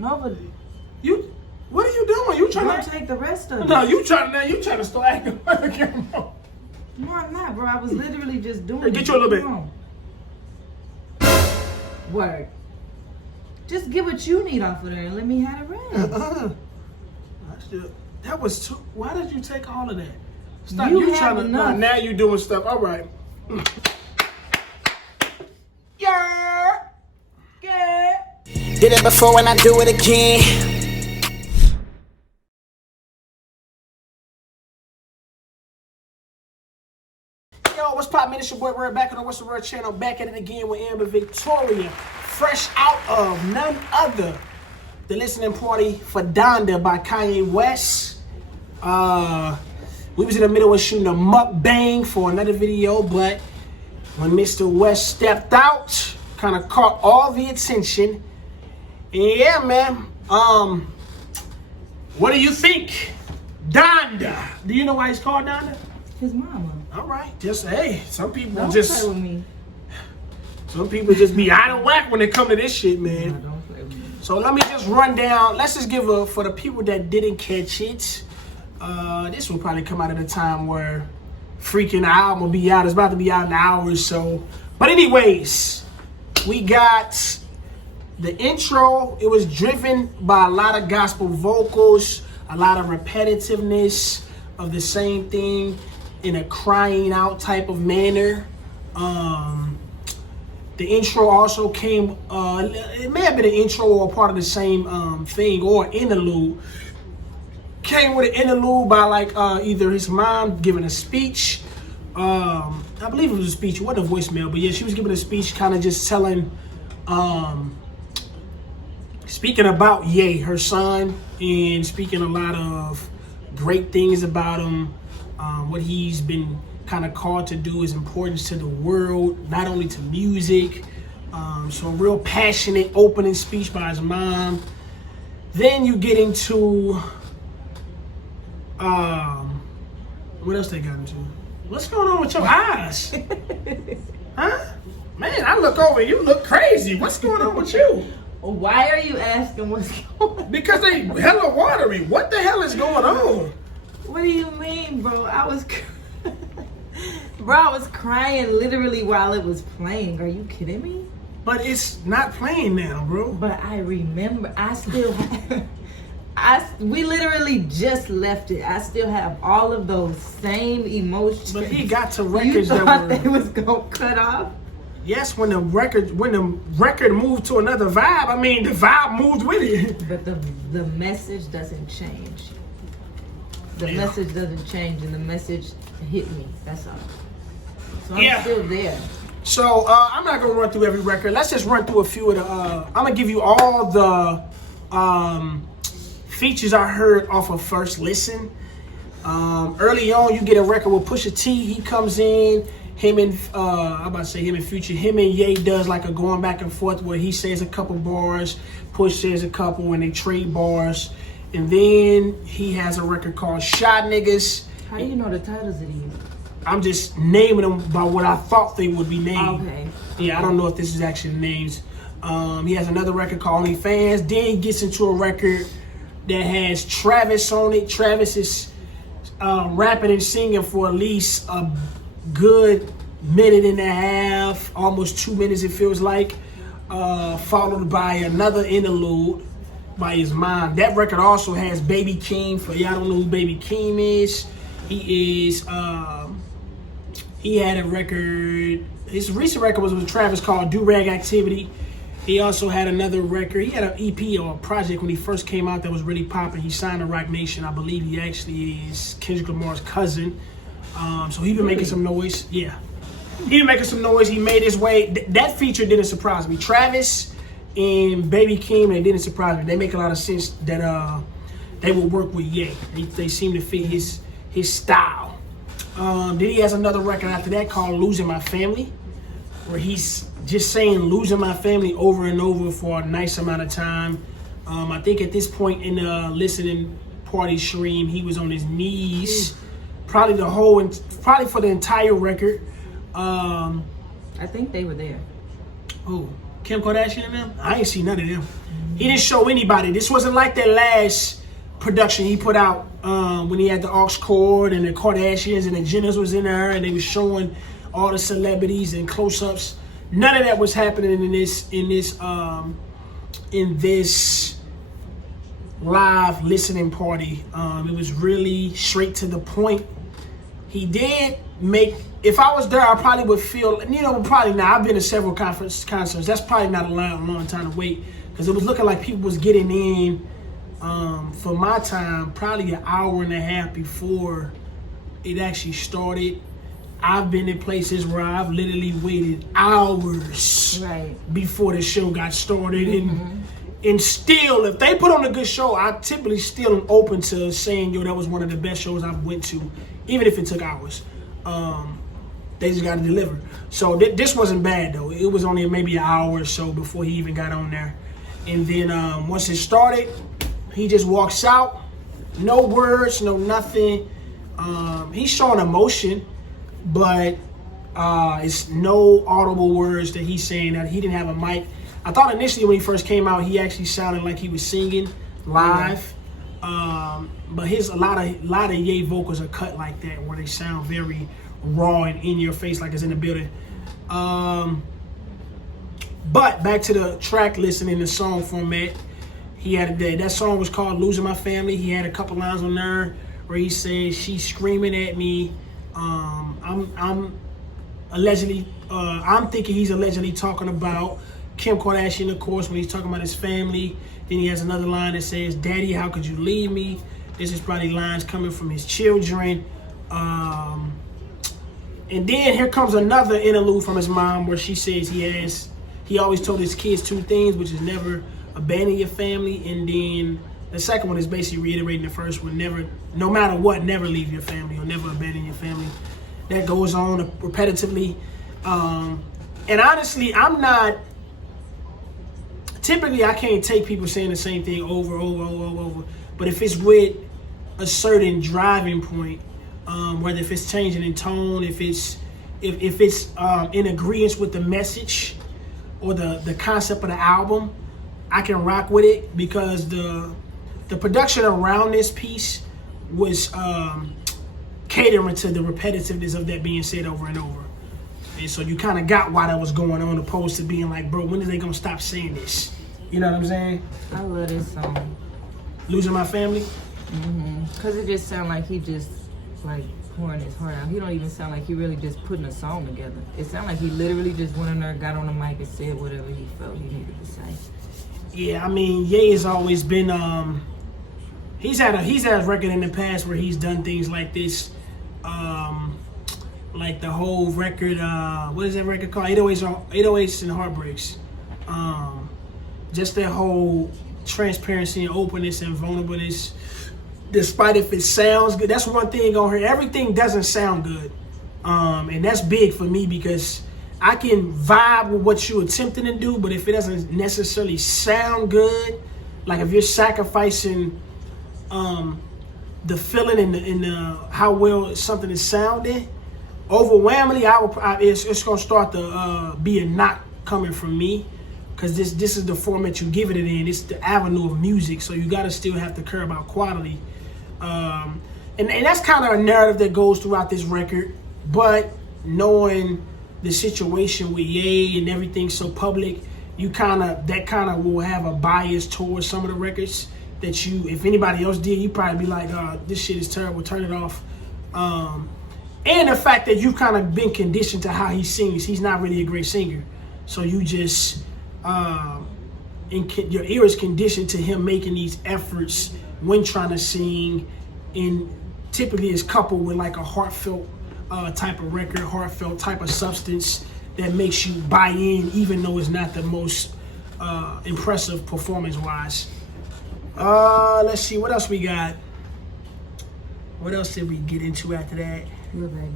No, but you. What are you doing? You trying to take the rest of it? No, you trying to start acting like a camera. No, I'm not, bro. I was literally just doing Hey, get you a little bit. Word. Just get what you need off of there and let me have the rest. That was too. Why did you take all of that? Stop. You trying to. enough. Now you doing stuff. All right. Yeah. Yeah. Did it before and I do it again. Yo, what's poppin', man? It's your boy Word back on the What's the Word channel, back at it again with Amber Victoria, fresh out of none other the listening party for Donda by Kanye West. We was in the middle of shooting a mukbang for another video, but when Mr. West stepped out, kind of caught all the attention. And yeah, man. What do you think? Donda. Do you know why he's called Donda? His mama. All right, just hey. Some people Don't just play with me. Some people just be out of whack when it come to this shit, man. No, don't play with me. So let me just run down. Let's just give for the people that didn't catch it. This will probably come out at a time where freaking album will be out. It's about to be out in an hour or so. But anyways, we got the intro. It was driven by a lot of gospel vocals, a lot of repetitiveness of the same thing in a crying out type of manner. The intro also came, it may have been an intro or part of the same thing, or interlude. Came with an interlude by like either his mom giving a speech. I believe it was a speech, it wasn't a voicemail, but yeah, she was giving a speech kind of just telling, speaking about Ye, her son, and speaking a lot of great things about him. What he's been kind of called to do, his importance to the world, not only to music. So a real passionate opening speech by his mom. Then you get into, what else they got into? What's going on with your eyes? Huh? Man, I look over, you look crazy. What's going on with you? Why are you asking what's going on? Because they hella watery. What the hell is going on? What do you mean, bro? I was crying literally while it was playing. Are you kidding me? But it's not playing now, bro. But I remember, I still have, we literally just left it. I still have all of those same emotions. But he got to records you thought that were, they was gonna cut off? Yes, when the record moved to another vibe, I mean the vibe moved with it. But the message doesn't change. The Yeah. message doesn't change, and the message hit me. That's all. So I'm Yeah. still there. So I'm not gonna run through every record. Let's just run through a few of the. I'm gonna give you all the features I heard off of first listen. Early on, you get a record with Pusha T. He comes in. Him and I'm about to say him and Future. Him and Ye does like a going back and forth where he says a couple bars, Push says a couple, and they trade bars. And then he has a record called Shot Niggas. How do you know the titles of these? I'm just naming them by what I thought they would be named. Okay. Yeah, I don't know if this is actually the names. He has another record called OnlyFans. Then he gets into a record that has Travis on it. Travis is rapping and singing for at least a good minute and a half, almost 2 minutes it feels like, followed by another interlude by his mom. That record also has Baby Keem. For y'all don't know who Baby Keem is, he is he had a record, his recent record was with Travis called Do Rag Activity. He also had another record, he had an EP or a project when he first came out that was really popping. He signed to Rock Nation. I believe he actually is Kendrick Lamar's cousin. So he been making some noise. Yeah, he been making some noise. He made his way. That feature didn't surprise me. Travis and Baby Keem, they didn't surprise me. They make a lot of sense that they would work with Ye. They seem to fit his style. Then he has another record after that called Losing My Family, where he's just saying losing my family over and over for a nice amount of time. I think at this point in the listening party stream, he was on his knees. Probably for the entire record. I think they were there. Oh, Kim Kardashian and them? I ain't seen none of them. He didn't show anybody. This wasn't like that last production he put out when he had the aux cord and the Kardashians and the Jenners was in there and they were showing all the celebrities and close-ups. None of that was happening in this live listening party. It was really straight to the point. He did make, if I was there, I probably would feel, probably not. I've been to several concerts. That's probably not a long time to wait, because it was looking like people was getting in for my time probably an hour and a half before it actually started. I've been in places where I've literally waited hours before the show got started. And still, if they put on a good show, I typically still am open to saying, that was one of the best shows I've went to, even if it took hours. They just got to deliver. So this wasn't bad, though. It was only maybe an hour or so before he even got on there. And then once it started, he just walks out. No words, no nothing. He's showing emotion, but it's no audible words that he's saying. That he didn't have a mic. I thought initially when he first came out, he actually sounded like he was singing live. But a lot of Ye vocals are cut like that, where they sound very raw and in your face, like it's in the building. But back to the track listing in the song format, he had that song was called "Losing My Family." He had a couple lines on there where he says, "She's screaming at me." I'm thinking he's allegedly talking about Kim Kardashian, of course, when he's talking about his family. Then he has another line that says, "Daddy, how could you leave me?" This is probably lines coming from his children. And then here comes another interlude from his mom where she says he always told his kids two things, which is never abandon your family. And then the second one is basically reiterating the first one, no matter what, never leave your family or never abandon your family. That goes on repetitively. And honestly, typically I can't take people saying the same thing over. But if it's with a certain driving point, whether if it's changing in tone, if it's in agreement with the message or the concept of the album, I can rock with it, because the production around this piece was catering to the repetitiveness of that being said over and over. And so you kind of got why that was going on, opposed to being like, bro, when are they going to stop saying this? You know what I'm saying? I love this song. Losing My Family? Because it just sounds like he just like pouring his heart out. He don't even sound like he really just putting a song together. It sounds like he literally just went in there, got on the mic and said whatever he felt he needed to say. Yeah, I mean, Ye has always been, he's had a record in the past where he's done things like this. Like the whole record, what is that record called? 808s and Heartbreaks. Just that whole transparency and openness and vulnerableness, despite if it sounds good. That's one thing on here. Everything doesn't sound good. And that's big for me, because I can vibe with what you're attempting to do, but if it doesn't necessarily sound good, like if you're sacrificing the feeling and the how well something is sounding, overwhelmingly, it's gonna start to be a knock coming from me, because this is the format you give it in. It's the avenue of music, so you gotta still have to care about quality. And that's kind of a narrative that goes throughout this record. But knowing the situation with Ye and everything so public, that kind of will have a bias towards some of the records that if anybody else did, you probably be like, this shit is terrible, turn it off. And the fact that you've kind of been conditioned to how he sings. He's not really a great singer. So you just, your ear is conditioned to him making these efforts when trying to sing. And typically it's coupled with like a heartfelt type of record, heartfelt type of substance that makes you buy in, even though it's not the most impressive performance-wise. Let's see, what else we got? What else did we get into after that?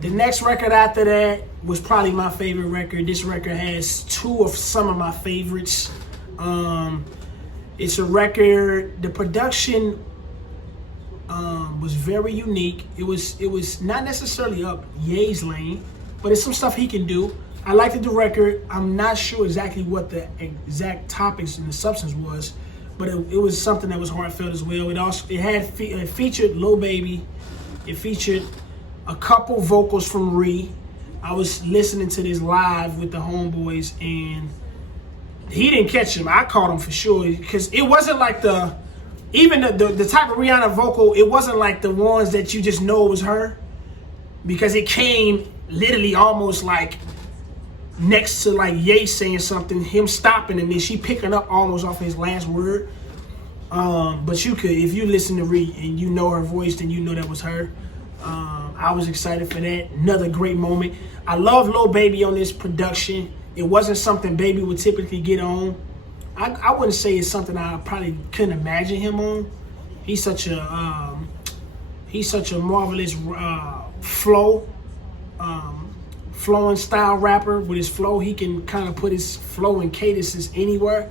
The next record after that was probably my favorite record. This record has two of some of my favorites. It's a record, the production was very unique. It was not necessarily up Ye's lane, but it's some stuff he can do. I liked the record. I'm not sure exactly what the exact topics and the substance was, but it was something that was heartfelt as well. It featured Lil Baby. It featured a couple vocals from Ree. I was listening to this live with the homeboys, and he didn't catch him. I caught him for sure, because it wasn't like the type of Rihanna vocal. It wasn't like the ones that you just know it was her, because it came literally almost like next to like Ye saying something, him stopping, and then she picking up almost off his last word. But you could, if you listen to Ree and you know her voice, then you know that was her. I was excited for that. Another great moment. I love Lil Baby on this production. It wasn't something Baby would typically get on. I wouldn't say it's something I probably couldn't imagine him on. He's such a marvelous flowing style rapper. With his flow, he can kind of put his flow and cadences anywhere.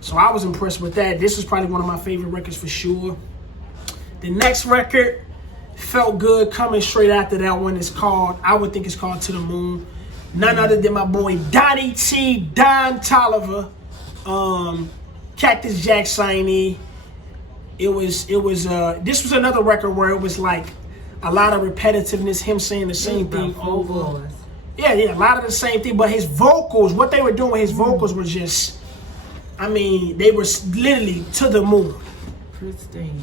So I was impressed with that. This was probably one of my favorite records for sure. The next record, Felt Good, coming straight after that one, is called, I would think it's called To The Moon. None other than my boy Donnie T, Don Toliver, Cactus Jack signee. This was another record where it was like a lot of repetitiveness, him saying the same thing over. Yeah, a lot of the same thing, but his vocals, what they were doing with his vocals were just, I mean, they were literally to the moon. Pristine.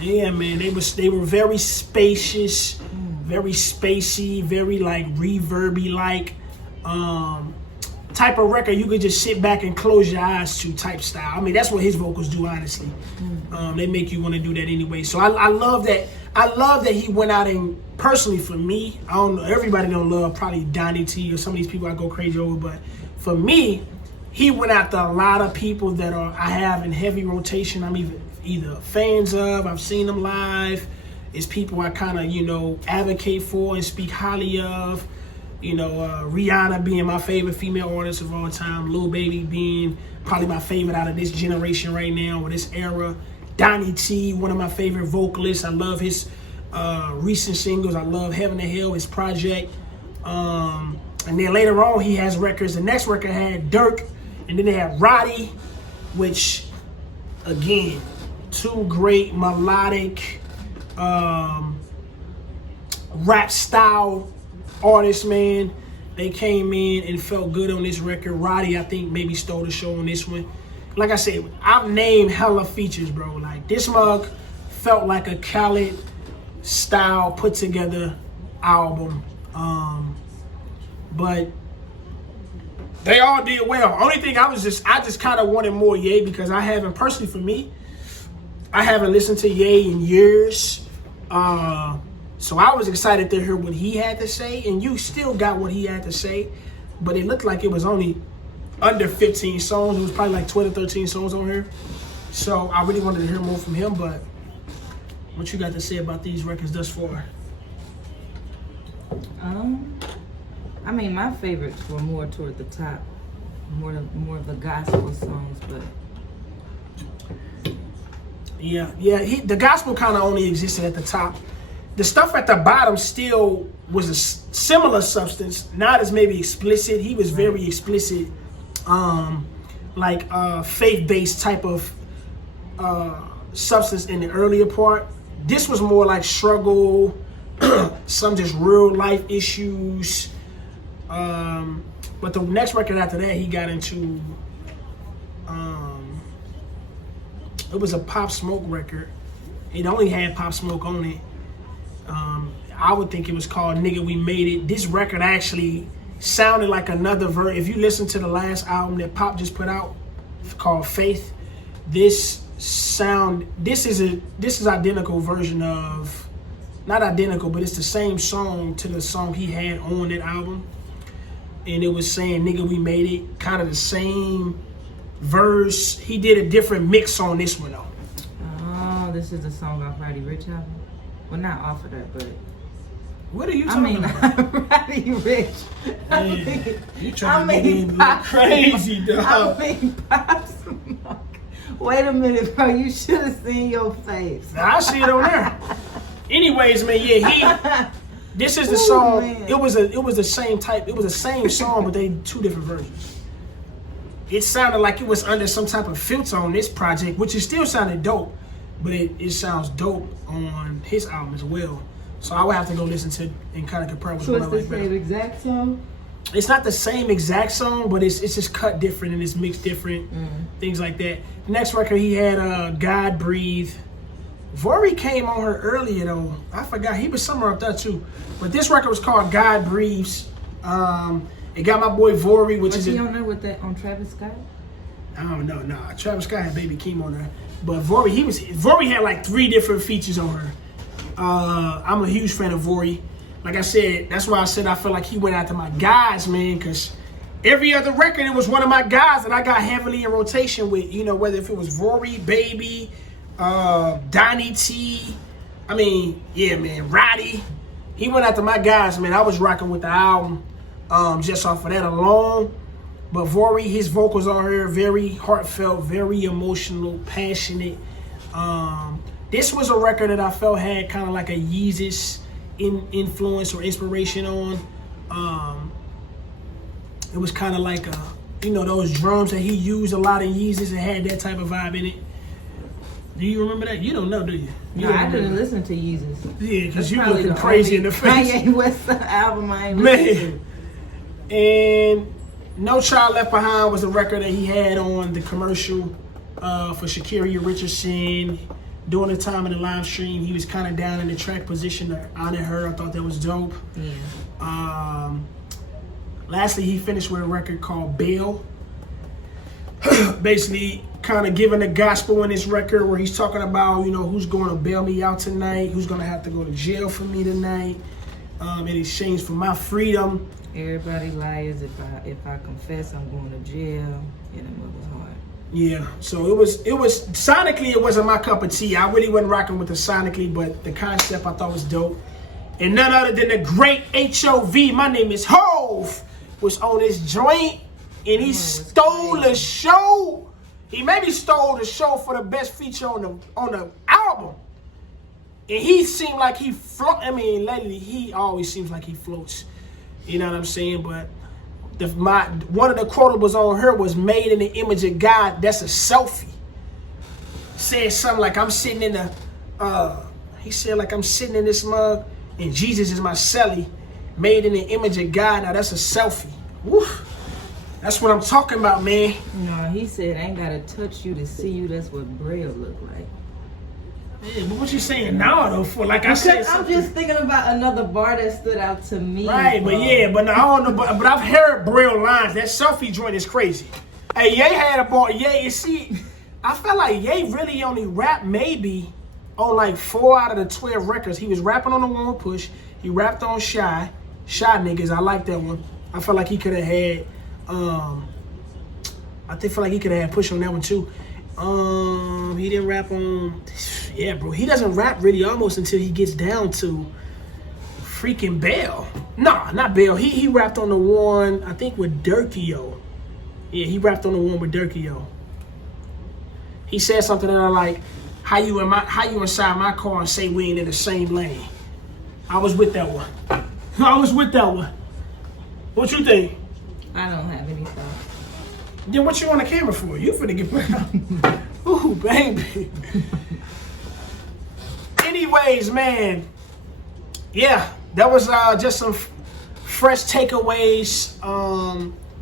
Yeah, man, they were very spacious, very spacey, very like reverby like type of record you could just sit back and close your eyes to type style. I mean, that's what his vocals do, honestly. They make you want to do that anyway. So I love that. I love that he went out and, personally for me, I don't know, everybody don't love probably Donnie T or some of these people I go crazy over, but for me, he went after a lot of people that I have in heavy rotation. I'm either fans of, I've seen them live. It's people I kind of, advocate for and speak highly of. Rihanna being my favorite female artist of all time. Lil Baby being probably my favorite out of this generation right now, or this era. Donnie T, one of my favorite vocalists. I love his recent singles. I love Heaven and Hell, his project. And then later on, he has records. The next record had Dirk, and then they had Roddy, which, again, two great melodic rap style artists, man. They came in and felt good on this record. Roddy, I think, maybe stole the show on this one. Like I said, I've named hella features, bro. Like, this mug felt like a Khaled style put together album. But they all did well. Only thing I just kind of wanted more Ye, because I haven't, personally for me, I haven't listened to Ye in years. So I was excited to hear what he had to say, and you still got what he had to say, but it looked like it was only under 15 songs. It was probably like 12 or 13 songs on here. So I really wanted to hear more from him, but what you got to say about these records thus far? I mean, my favorites were more toward the top, more of the gospel songs, but yeah, the gospel kind of only existed at the top. The stuff at the bottom still was a similar substance, not as maybe explicit. He was very explicit, faith-based type of substance in the earlier part. This was more like struggle, some just real life issues. But the next record after that, he got into, it was a Pop Smoke record. It only had Pop Smoke on it. I would think it was called Nigga We Made It. This record actually sounded like another version. If you listen to the last album that Pop just put out called Faith, this is identical version of, not identical, but it's the same song to the song he had on that album. And it was saying Nigga We Made It, kind of the same verse. He did a different mix on this one though. Oh, this is the song off Roddy Ricch album? Well, not off of that, but what are you talking about? Roddy Ricch. Man, you trying to make me look crazy, dog. I mean, Pop Smoke. Wait a minute, bro. You should have seen your face. Nah, I see it on there. Anyways, man, this is the song. Man. It was the same type. It was the same song, but they two different versions. it sounded like it was under some type of filter on this project, which it still sounded dope, but it sounds dope on his album as well. So I would have to go listen to and kind of compare with So what it's I like the better. same exact song? It's not the same exact song, but it's just cut different and it's mixed different, things like that. The next record he had, God Breathe. Vori came on her earlier though. I forgot, he was somewhere up there too. But this record was called God Breathes. It got my boy Vori, which Was is he on there with that on Travis Scott? I don't know, nah. Travis Scott had Baby Keem on there. But Vori had like 3 different features on her. I'm a huge fan of Vori. Like I said, that's why I said I feel like he went after my guys, man, because every other record, it was one of my guys that I got heavily in rotation with, you know, whether if it was Vori, Baby, Donnie T, I mean, yeah, man, Roddy. He went after my guys, man. I was rocking with the album just off of that alone. But Vori, his vocals on here, very heartfelt, very emotional, passionate. This was a record that I felt had kind of like a Yeezus influence or inspiration on. It was kind of like those drums that he used a lot in Yeezus and had that type of vibe in it. Do you remember that? You don't know, do you? No, I didn't listen to Yeezus. Yeah, because you looking crazy in the face. Kanye West album I ain't listened to. And No Child Left Behind was a record that he had on the commercial for Sha'Carri Richardson. During the time in the live stream, he was kind of down in the track position to honor her. I thought that was dope. Yeah. Lastly, he finished with a record called Bail. Basically, kind of giving the gospel in this record where he's talking about, who's going to bail me out tonight, who's going to have to go to jail for me tonight, in exchange for my freedom. Everybody liars. If I confess, I'm going to jail. Yeah, that was hard. Yeah, so it was sonically, it wasn't my cup of tea. I really wasn't rocking with the sonically, but the concept I thought was dope. And none other than the great H.O.V., my name is Hove, was on this joint, and he stole the show. He maybe stole the show for the best feature on the album. And he seemed like he float. I mean, lately he always seems like he floats. You know what I'm saying? But one of the quotables on her was "Made in the image of God." That's a selfie. Said something like, "I'm sitting in the." He said like, "I'm sitting in this mug, and Jesus is my celly, made in the image of God." Now that's a selfie. Woo. That's what I'm talking about, man. No, he said, "I ain't gotta touch you to see you." That's what Braille look like. Yeah, but what you saying now though? For like I said, I'm just thinking about another bar that stood out to me. Right, but yeah, but no, I don't know, but I've heard Braille lines. That selfie joint is crazy. Hey, Ye had a bar. Ye, see, I felt like Ye really only rapped maybe on like 4 out of the 12 records. He was rapping on the one with Push. He rapped on Shy Niggas. I like that one. I felt like he could have had. I feel like he could have had Push on that one too. He didn't rap on. Yeah, bro. He doesn't rap really almost until he gets down to freaking Bell. Nah, not Bell. He rapped on the one I think with Durkio. Yeah, he rapped on the one with Durkio. He said something that I like. How you inside my car and say we ain't in the same lane? I was with that one. What you think? I don't have any thoughts. Then what you on the camera for? You finna get put out. Ooh, baby. Anyways, man. Yeah, that was just some fresh takeaways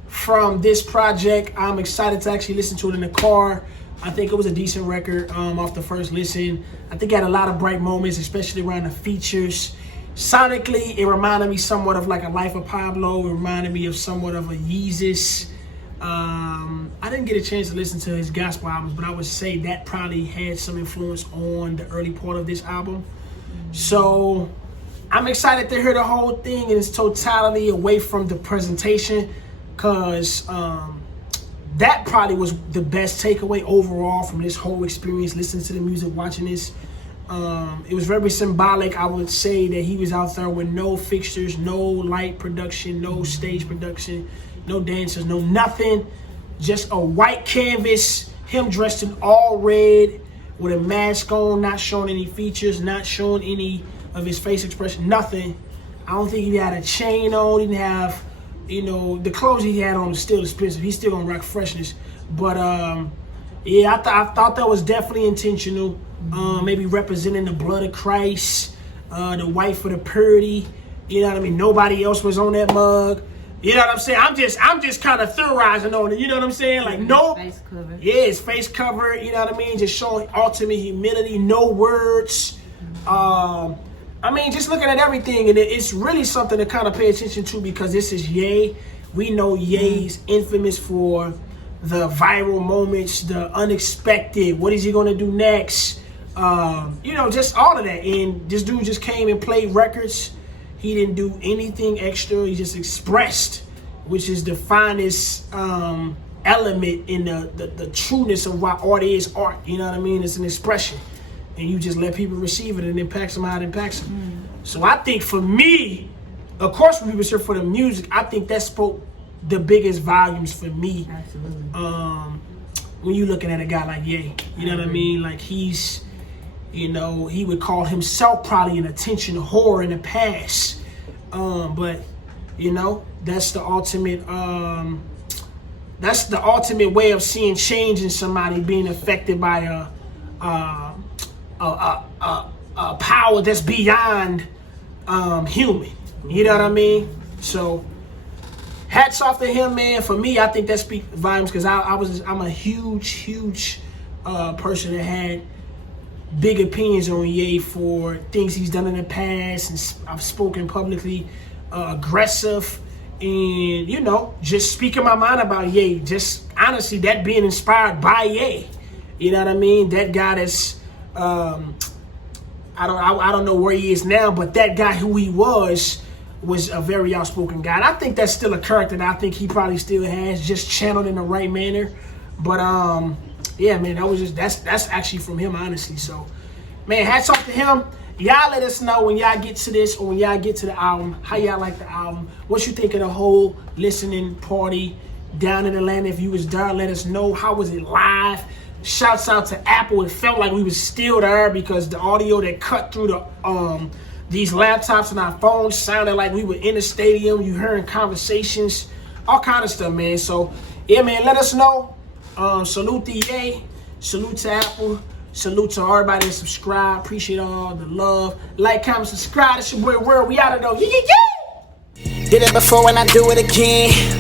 from this project. I'm excited to actually listen to it in the car. I think it was a decent record off the first listen. I think it had a lot of bright moments, especially around the features. Sonically, it reminded me somewhat of like a Life of Pablo. It reminded me of somewhat of a Yeezus. I didn't get a chance to listen to his gospel albums, but I would say that probably had some influence on the early part of this album. So I'm excited to hear the whole thing in its totality away from the presentation, because that probably was the best takeaway overall from this whole experience, listening to the music, watching this. It was very symbolic. I would say that he was out there with no fixtures, no light production, no stage production, no dancers, no nothing. Just a white canvas, him dressed in all red with a mask on, not showing any features, not showing any of his face expression, nothing. I don't think he had a chain on, he didn't have You know, the clothes he had on is still expensive. He's still gonna rock freshness. But yeah, I thought that was definitely intentional. Maybe representing the blood of Christ, the white for the purity. You know what I mean? Nobody else was on that mug. You know what I'm saying? I'm just kind of theorizing on it. You know what I'm saying? Like, no, face cover. Yeah, it's face cover. You know what I mean? Just showing ultimate humility, no words. I mean, just looking at everything, and it's really something to kind of pay attention to because this is Ye. We know Ye's infamous for the viral moments, the unexpected. What is he gonna do next? You know, just all of that. And this dude just came and played records. He didn't do anything extra. He just expressed, which is the finest element in the trueness of what art is art. You know what I mean? It's an expression. And you just let people receive it and it impacts them how it impacts them. So I think for me, of course, when people search for the music, I think that spoke the biggest volumes for me. Absolutely. When you're looking at a guy like Ye, you know what I mean? Like he's, you know, he would call himself probably an attention whore in the past. But, you know, that's the ultimate way of seeing change in somebody, being affected by a power that's beyond human. You know what I mean? So hats off to him, man. For me, I think that speaks volumes because I'm a huge person that had big opinions on Ye for things he's done in the past, and I've spoken publicly, aggressive, and you know, just speaking my mind about Ye. Just honestly, that being inspired by Ye. You know what I mean? That guy that's I don't know where he is now, but that guy who he was a very outspoken guy. And I think that's still a character that I think he probably still has, just channeled in the right manner. But yeah, man, that's actually from him, honestly. So, man, hats off to him. Y'all let us know when y'all get to this or when y'all get to the album, how y'all like the album, what you think of the whole listening party down in Atlanta. If you was there, let us know. How was it live? Shouts out to Apple. It felt like we was still there because the audio that cut through the these laptops and our phones sounded like we were in the stadium. You hearing conversations, all kind of stuff, man. So yeah, man, let us know. Salute to Ye, salute to Apple, salute to everybody that subscribe. Appreciate all the love. Like, comment, subscribe. It's your boy Word. We out of though. Yeah. Did it before and I do it again.